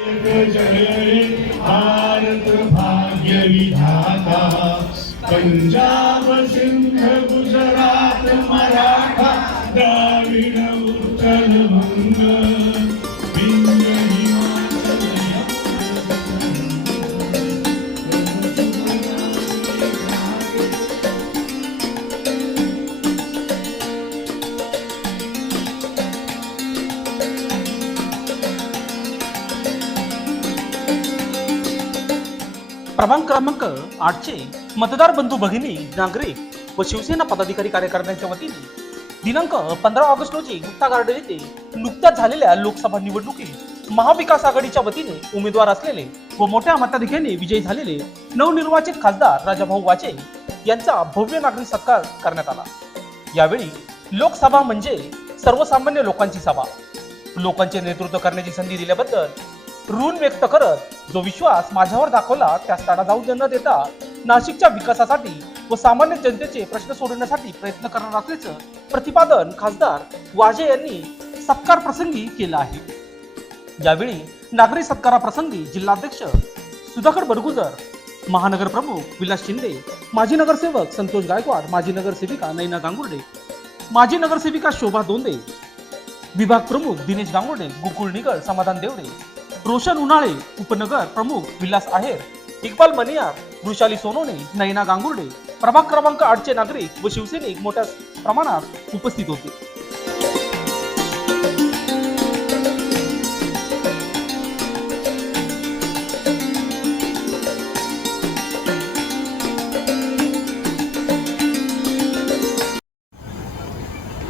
जय भारत भाग्य विधाता पंजाब प्रभाग क्रमांक आठचे मतदार बंधू भगिनी नागरिक व शिवसेना पदाधिकारी कार्यकर्त्यांच्या वतीने दिनांक पंधरा ऑगस्ट रोजी गुप्ता गार्डन येथे नुकत्याच झालेल्या लोकसभा निवडणुकीत महाविकास आघाडीच्या वतीने उमेदवार असलेले व मोठ्या मताधिक्याने विजयी झालेले नवनिर्वाचित खासदार राजाभाऊ वाचे यांचा भव्य नागरी सत्कार करण्यात आला. यावेळी लोकसभा म्हणजे सर्वसामान्य लोकांची सभा. लोकांचे नेतृत्व करण्याची संधी दिल्याबद्दल ऋण व्यक्त करत जो विश्वास माझ्यावर दाखवला त्यास टाळा जाऊ न देता नाशिकच्या विकासासाठी व सामान्य जनतेचे प्रश्न सोडवण्यासाठी प्रयत्न करणार असल्याचं प्रतिपादन खासदार वाजे यांनी सत्कार प्रसंगी केलं आहे. यावेळी नागरी सत्काराप्रसंगी जिल्हाध्यक्ष सुधाकर बडगुजर महानगर प्रमुख विलास शिंदे माजी नगरसेवक संतोष गायकवाड माजी नगरसेविका नैना गांगुर्डे माजी नगरसेविका शोभा दोंदे विभाग प्रमुख दिनेश गांगुर्डे गोकुळ निगळ समाधान देवडे रोशन उन्हाळे उपनगर प्रमुख विलास आहेर इक्बाल मनियार वृषाली सोनोने नैना गांगुर्डे प्रभाग क्रमांक आठचे नागरिक व शिवसैनिक मोठ्या प्रमाणात उपस्थित होते.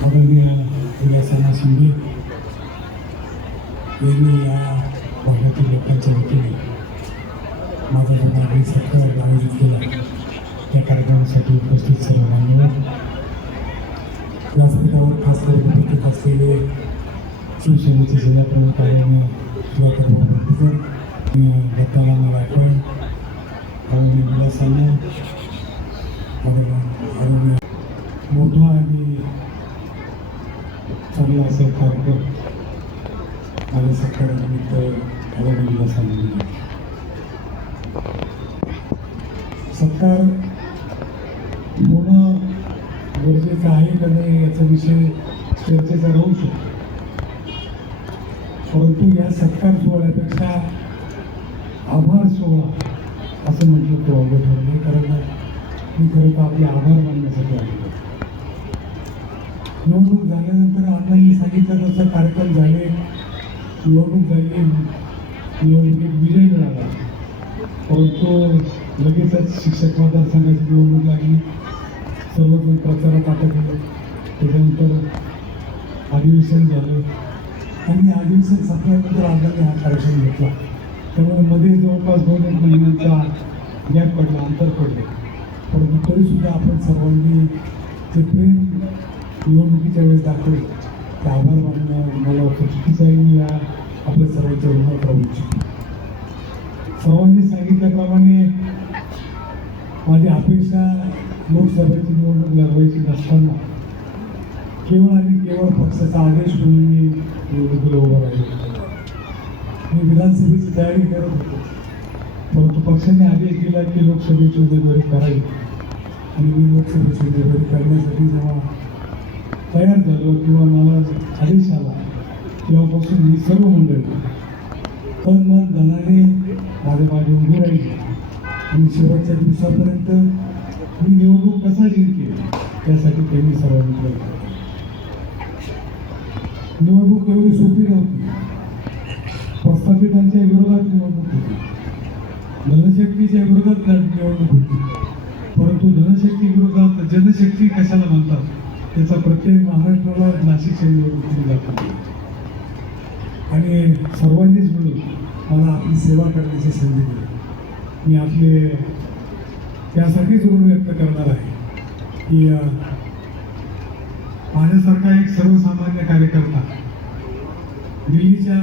आदरणीय शिंदे यांनी कार्यक्रमासाठी उपस्थित सर्व व्यासपीठावर खास करून उपस्थित असलेले शिवसेनेचे जिल्हा प्रमुख आदरणीय सुधाकर बाबा दत्ताराम गायकवाड आरोग्य विलासांना आदरणीय मोठा आणि चांगला असा कार्यक्रम माझ्या सरकारनिमित्त आरोग्य सांगितले सत्कार होणं गरजेचं आहे का नाही याचा विषय चर्चेचा राहू शकतो. परंतु या सत्कार सोहळ्यापेक्षा आभार सोहळा असं म्हटलं तो अवघड ठरले कारण मी खरं तर आपले आभार मानण्यासाठी आलेलो निवडणूक झाल्यानंतर अण्णांनी सांगितलं तसं कार्यक्रम झाले निवडणूक झाली निवडणुकीत विजय मिळाला. परंतु लगेचच शिक्षक मतदारसंघाची निवडणूक लागली. सर्वजण प्रचारात आटकले त्याच्यानंतर अधिवेशन झालं. आणि अधिवेशन संपल्यानंतर अण्णांनी हा कार्यक्रम घेतला. त्यामुळे मध्ये जवळपास दोन एक महिन्यांचा गॅप पडला अंतर पडले. परंतु तरीसुद्धा आपण सर्वांनी ते प्रेम निवडणुकीच्या वेळेस दाखवले ते आभार मानणं मला वाटतं चुकीचं आहे. मी या आपल्या सर्वांच्या ऋणात राहू इच्छितो सर्वांनी सांगितल्याप्रमाणे माझी अपेक्षा लोकसभेची निवडणूक लढवायची नसताना केवळ आणि केवळ पक्षाचा आदेश म्हणून मी निवडणुकीला उभं राहिलो. मी विधानसभेची तयारी करत होतो. परंतु पक्षाने आदेश दिला की लोकसभेची उमेदवारी करावी. आणि मी लोकसभेची उमेदवारी करण्यासाठी जेव्हा तयार झालो किंवा मला आदेश आला तेव्हापासून मी सर्व मंडळी तन मन धनाने माझे माझे उभे राहिले. आणि शेवटच्या दिवसापर्यंत मी निवडणूक कसा जिंकेल त्यासाठी त्यांनी सर्वांनी प्रयत्न निवडणूक एवढी सोपी नव्हती. प्रस्थापितांच्या विरोधात निवडणूक होती. धनशक्तीच्या विरोधात निवडणूक होती. परंतु धनशक्ती विरोधात जनशक्ती कशाला म्हणतात त्याचा प्रत्यय महाराष्ट्राला नाशिकच्या निवडणुकीत दाखवली आणि सर्वांनीच मिळून मला आपली सेवा करण्याची संधी दिली. मी आपले त्यासाठीच ऋण व्यक्त करणार आहे की माझ्यासारखा एक सर्वसामान्य कार्यकर्ता दिल्लीच्या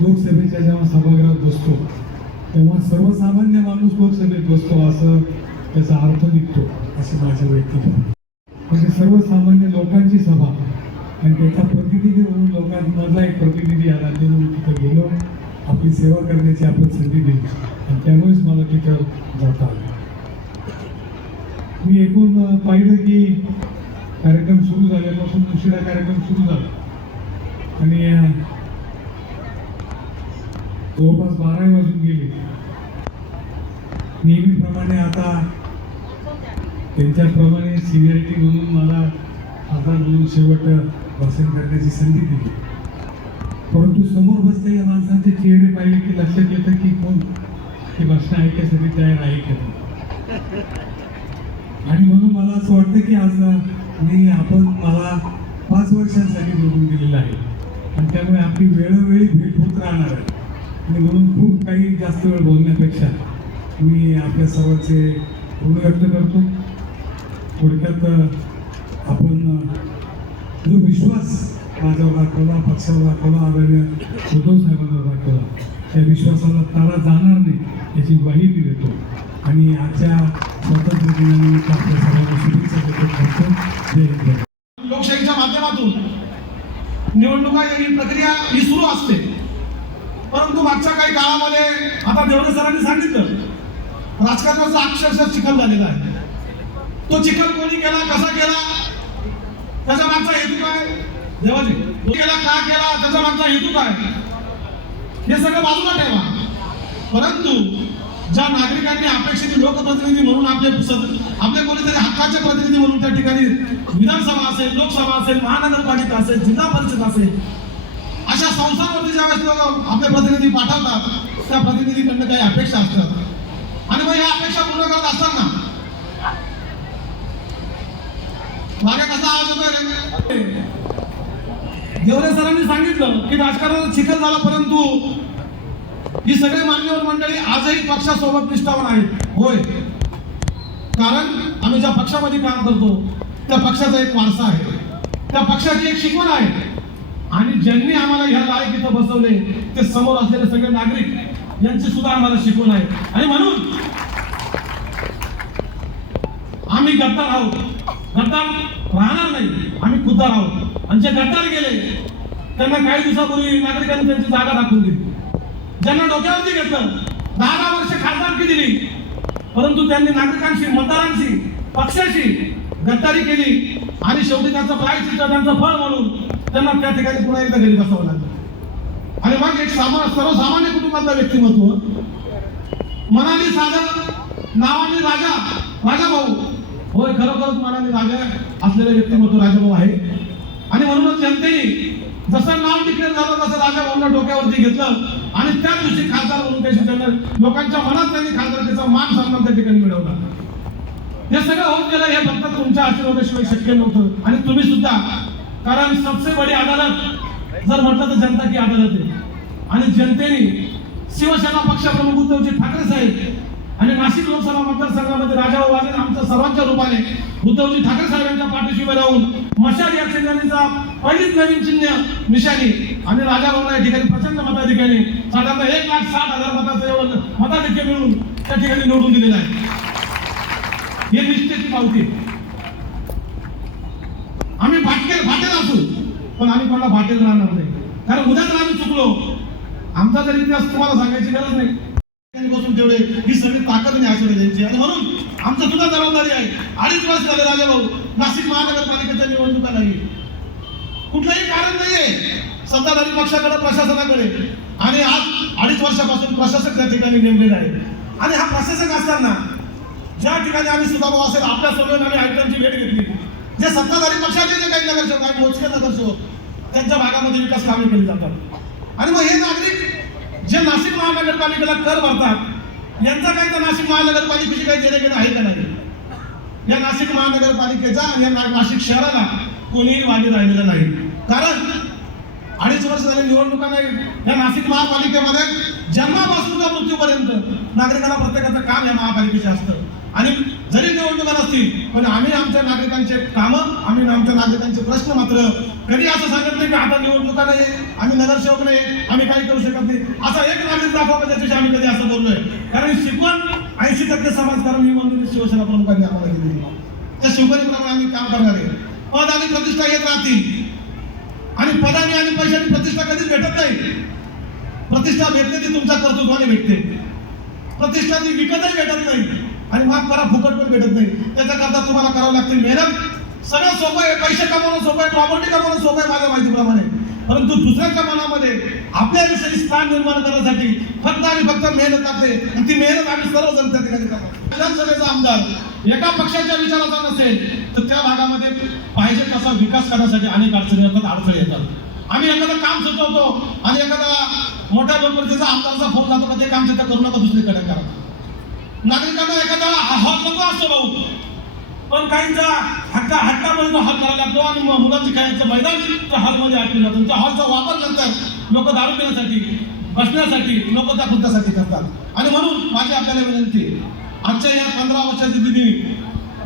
लोकसभेच्या जेव्हा सभागृहात बसतो तेव्हा सर्वसामान्य माणूस लोकसभेत बसतो असं त्याचा अर्थ निघतो असे माझे वैयक्तिक म्हणजे सर्वसामान्य लोकांची सभा आणि त्याचा प्रतिनिधी म्हणून लोकांमधला एक प्रतिनिधी आला तिथं गेलो. आपली सेवा करण्याची आपण संधी दिली. आणि त्यामुळेच मला तिथं जाता आलं. मी एकूण पाहिलं की कार्यक्रम सुरू झाल्यापासून उशिरा कार्यक्रम सुरू झाला. आणि जवळपास बारा वाजून गेले. नेहमीप्रमाणे आता त्यांच्याप्रमाणे सिनियरिटी म्हणून मला आता म्हणून शेवट भाषण करण्याची संधी दिली. परंतु समोर बसलेल्या माणसांचे चेहरे पाहिले की लक्षात येतं की कोण हे भाषण ऐकण्यासाठी तयार आहे का आणि म्हणून मला असं वाटतं की आज मी आपण मला पाच वर्षांसाठी निवडून दिलेलं आहे. आणि त्यामुळे आपली वेळोवेळी भेट होत राहणार आहे. आणि म्हणून खूप काही जास्त वेळ बोलण्यापेक्षा मी आपल्या सर्वांचे ऋण व्यक्त करतो. थोडक्यात आपण जो विश्वास माझा दाखवला पक्षावर दाखवला आदरणीय उद्धव साहेबांवर दाखवला त्या विश्वासाला तारा जाणार नाही याची ग्वाही मी देतो. आणि आजच्या स्वातंत्र्य दिनानिमित्त आपल्या सर्वांना शुभेच्छा देतो. जय हिंद. लोकशाहीच्या माध्यमातून निवडणुका ही प्रक्रिया ही सुरू असते. परंतु मागच्या काही काळामध्ये आता देवडे सरांनी सांगितलं राजकारणाचा अक्षरशः चिखल झालेला आहे. तो चिखल कोणी केला कसा केला? त्याचा मागचा हेतू काय? देवाजी केला का केला? त्याचा मागचा हेतू काय? हे सगळं बाजूला ठेवा. परंतु ज्या नागरिकांनी अपेक्षित लोकप्रतिनिधी म्हणून आपले सद- आपले कोणीतरी हक्काचे प्रतिनिधी म्हणून त्या ठिकाणी विधानसभा असेल लोकसभा असेल महानगरपालिका असेल जिल्हा परिषद असेल अशा संस्थांवरती ज्यावेळेस लोक आपले प्रतिनिधी पाठवतात त्या प्रतिनिधीकडनं काही अपेक्षा असतात. आणि मग या अपेक्षा पूर्ण करत असताना मागे कसा आवाज होतोय देवरे सरांनी सांगितलं की राजकारणाचा चिखल झाला परंतु ही सगळे मान्यवर मंडळी आजही पक्षासोबत निष्ठावान आहेत. होय. कारण आम्ही ज्या पक्षामध्ये काम करतो त्या पक्षाचा एक वारसा आहे. त्या पक्षाची एक शिकवण आहे. आणि ज्यांनी आम्हाला ह्या लायक इथं बसवले ते समोर असलेले सगळे नागरिक यांची सुद्धा आम्हाला शिकवण आहे. आणि म्हणून आम्ही गद्दार आहोत. गद्दार राहणार नाही. आम्ही खुद्दार आहोत. आणि जे गटार गेले त्यांना काही दिवसापूर्वी नागरिकांनी त्यांची जागा दाखवून दिली. ज्यांना डोक्यावरती घेतलं दहा दहा वर्ष खासदारकी दिली. परंतु त्यांनी नागरिकांशी मतदारांशी पक्षाशी गद्दारी केली. आणि शेवटी त्यांचं प्रायचित्त त्यांचं फळ म्हणून त्यांना त्या ठिकाणी पुन्हा एकदा घरी बसावं लागलं. आणि मग एक सामा सर्वसामान्य कुटुंबातलं व्यक्तिमत्व. मनाली सागर नावाने राजा राजा भाऊ. होय खरोखरच मनाने राजा असलेले व्यक्तिमत्व राजाभाऊ आहे. आणि म्हणूनच जनतेने जसं नाव डिक्लेअर झालं तसं राजाभाऊंना डोक्यावरती घेतलं. आणि त्या दिवशी खासदार म्हणून त्याशी त्यांना लोकांच्या मनात त्यांनी खासदारकीचा मान सन्मान त्या ठिकाणी मिळवला. हे सगळं होत गेलं हे फक्त तुमच्या आशीर्वादाशिवाय शक्य नव्हतं. आणि तुम्ही सुद्धा कारण सबसे बडी अदालत जर म्हटलं तर जनता की अदालत आहे. आणि जनतेने शिवसेना पक्षप्रमुख उद्धवजी ठाकरे साहेब आणि नाशिक लोकसभा मतदारसंघामध्ये राजा वाजे आमच्या सर्वांच्या रूपाने उद्धवजी ठाकरे साहेबांच्या पाठीशी उभे राहून मशाल या चिन्हाचा पहिलीच नवीन चिन्ह निशाणी. आणि राजा भाऊला या ठिकाणी प्रचंड मताधिकाने साधारण एक लाख साठ हजार मताचं एवढं मताधिक्य मिळून त्या ठिकाणी निवडून दिलेलं आहे. हे निष्ठेची पावती. आम्ही भाटकेल भाटेल असू पण आम्ही कोणाला भाटेल राहणार नाही. कारण उद्या जर आम्ही चुकलो. आमचा जर इतिहास तुम्हाला सांगायची गरज नाही. बसून तेवढे ही सगळी ताकद नाही आचरण त्यांची. आणि म्हणून आमचं सुद्धा जबाबदारी आहे. अडीच वर्ष झाले राजा भाऊ नाशिक महानगरपालिकेच्या निवडणुका नाही कुठलंही कारण नाहीये. सत्ताधारी पक्षाकडे प्रशासनाकडे. आणि आज अडीच वर्षापासून प्रशासक त्या ठिकाणी नेमलेला आहे आणि हा प्रशासक असताना ज्या ठिकाणी आम्ही सुद्धा असेल आपल्यासमोर आम्ही आयुक्तांची भेट घेतली. जे सत्ताधारी पक्षाचे जे काही नगरसेवक काही मोजके नगरसेवक त्यांच्या भागामध्ये विकास कामे केली जातात. आणि मग हे नागरिक जे नाशिक महानगरपालिकेला कर भरतात यांचा काही तर नाशिक महानगरपालिकेची काही देणं घेणं आहे का नाही? या नाशिक महानगरपालिकेचा आणि या नाशिक शहराला कोणीही वाली राहिलेलं नाही. कारण अडीच वर्ष झाले निवडणुका नाही. या नाशिक महापालिकेमध्ये जन्मापासून मृत्यूपर्यंत नागरिकांना प्रत्येकाचं काम या महापालिकेचे असतं. आणि जरी निवडणुका नसतील पण आम्ही आमच्या नागरिकांचे कामं आम्ही आमच्या नागरिकांचे प्रश्न मात्र कधी असं सांगत नाही की आता निवडणुका नाही आम्ही नगरसेवक नाही आम्ही काही करू शकत नाही. असा एक नागरिक दाखवा म्हणजे त्याच्याशी आम्ही कधी असं बोललोय. कारण शिकवण ऐंशी टक्के समाजकारण ही म्हणून शिवसेना प्रमुखांनी आम्हाला दिली त्या शिवसेनेप्रमाणे आम्ही काम करणार आहे. पद आणि प्रतिष्ठा येत राहतील. आणि पदाने आणि पैशाने प्रतिष्ठा कधीच भेटत नाही. प्रतिष्ठा भेटते ती तुमच्या कर्तृत्वाने भेटते. प्रतिष्ठा ती विकतही भेटत नाही. आणि माफ करा फुकट पण भेटत नाही. त्याच्याकरता तुम्हाला करावं लागते मेहनत. सगळं सोपं आहे पैसे कमावणं सोपं आहे प्रॉपर्टी कमावणं सोपं आहे माझ्या माहितीप्रमाणे. परंतु दुसऱ्याच्या मनामध्ये आपल्याविषयी स्थान निर्माण करण्यासाठी फक्त आणि फक्त मेहनत लागते. आणि ती मेहनत आम्ही सर्वजण त्या ठिकाणी करतो. विधानसभेचा आमदार एका पक्षाच्या विचाराचा नसेल तर त्या भागामध्ये पाहिजे तसा विकास करण्यासाठी अनेक अडचणी येतात अडचणी येतात. आम्ही एखादं काम सुचवतो आणि एखादा मोठ्या लोकप्रतिनिधीचा आमदारचा फोन जातो का ते काम तिथं करू नका दुसरीकडे करा. नागरिकांना एखादा हॉल नको असतो भाऊ. पण काहींचा हट्टा हट्टामध्ये तो हॉल करायला लागतो आणि मुलांचे खेळायचं मैदान त्या हॉलमध्ये आटलं जातं. त्या हॉलचा वापर नंतर लोक दारू पिण्यासाठी बसण्यासाठी लोक त्या कृत्यासाठी करतात. आणि म्हणून माझी आपल्याला विनंती आजच्या या पंधरा वर्षाची दिदी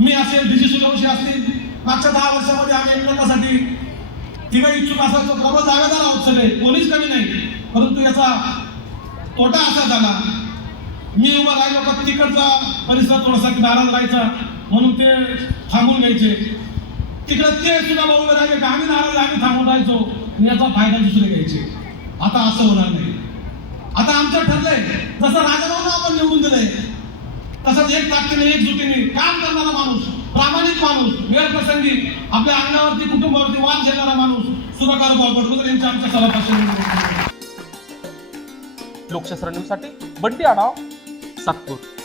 मी असेल डीजी सुरक्षी असतील. मागच्या दहा वर्षामध्ये आम्ही एकमेकासाठी तिघं इच्छुक असायचो. प्रबळ जागादार आहोत सगळे. कोणीच कमी नाही. परंतु याचा तोटा असा झाला मी उभा राहिलो का तिकडचा परिसर थोडासा नाराज राहायचा म्हणून ते थांबून घ्यायचे. तिकडे ते सुद्धा भाऊ उभे राहिले का आम्ही नाराज आम्ही थांबून राहायचो. याचा फायदा दुसरे घ्यायचे. आता असं होणार नाही. आता आमचं ठरलंय. जसं राजाभाऊला आपण निवडून दिलंय तसंच एक ताकदीने एक जुटीने काम करणारा माणूस प्रामाणिक माणूस वेळप्रसंगी आपल्या अंगावरती कुटुंबावरती वाद घेणारा माणूस सुधाकर बाबड यांच्या आमच्या सभापासून लोकशास्त्र न्यूजसाठी बंटी आढाव. सातपूर.